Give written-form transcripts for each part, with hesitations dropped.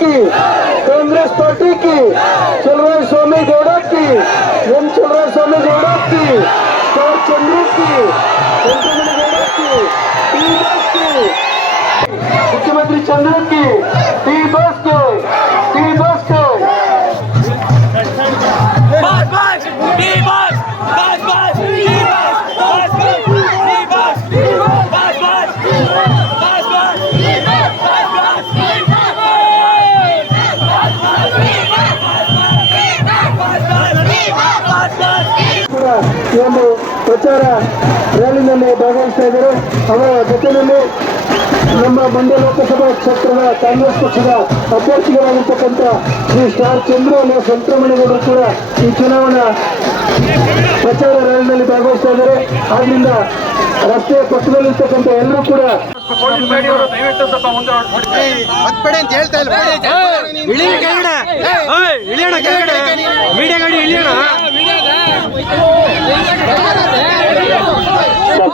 की, कांग्रेस पार्टी की, चलवाई स्वामी गौड़ा की, एम चलवाई स्वामी गौड़ा की, स्टार चंद्रू की, वेंकटरमण गौड़ा की, टी बस की, मुख्यमंत्री चंद्रू की, टी बस के, टी बस के। ಒಂದು ಪ್ರಚಾರ ರ್ಯಾಲಿನಲ್ಲಿ ಭಾಗವಹಿಸ್ತಾ ಇದ್ದಾರೆ. ಅವರ ಜೊತೆಯಲ್ಲಿ ನಮ್ಮ ಮಂಡ್ಯ ಲೋಕಸಭಾ ಕ್ಷೇತ್ರದ ಕಾಂಗ್ರೆಸ್ ಪಕ್ಷದ ಅಭ್ಯರ್ಥಿಗಳಾಗಿರ್ತಕ್ಕಂಥ ಶ್ರೀ ಸ್ಟಾರ್ ಚಂದ್ರು ಅನ್ನೋ ವೆಂಕಟರಮಣೇಗೌಡರು ಕೂಡ ಈ ಚುನಾವಣಾ ಪ್ರಚಾರ ರ್ಯಾಲಿನಲ್ಲಿ ಭಾಗವಹಿಸ್ತಾ ಇದ್ದಾರೆ. ಆದ್ರಿಂದ ರಸ್ತೆಯ ಪಕ್ಕದಲ್ಲಿರ್ತಕ್ಕಂಥ ಎಲ್ಲರೂ ಕೂಡ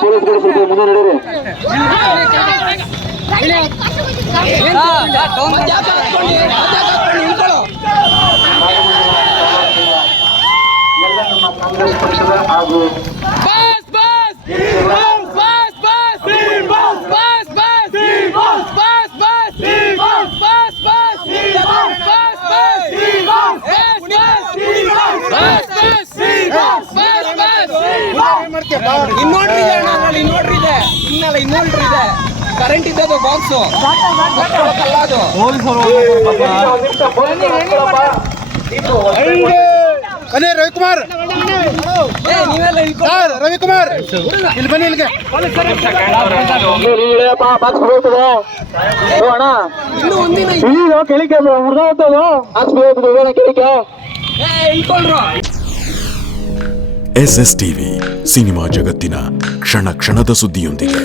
ಪೊಲೀಸ್ಗಳು ಸ್ವಲ್ಪ ಮುಂದೆ ನಡೆಯಿರಿ. ಎಲ್ಲ ನಮ್ಮ ಕಾಂಗ್ರೆಸ್ ಪಕ್ಷದ ಹಾಗೂ ಇನ್ನೊಂದ್ರಿ ಇದೆ ಕರೆಂಟ್ ಇದ್ದದು ಬಾಕ್ಸು ರವಿಕುಮಾರ್ ರವಿಕುಮಾರ್ ಇಲ್ಲಿ ಬನ್ನಿ ಇಲ್ಲಿಗೆ ಕೆಳಿಕೆ SSTV ಸಿನಿಮಾ ಜಗತ್ತಿನ ಕ್ಷಣ ಕ್ಷಣದ ಸುದ್ದಿಯೊಂದಿಗೆ.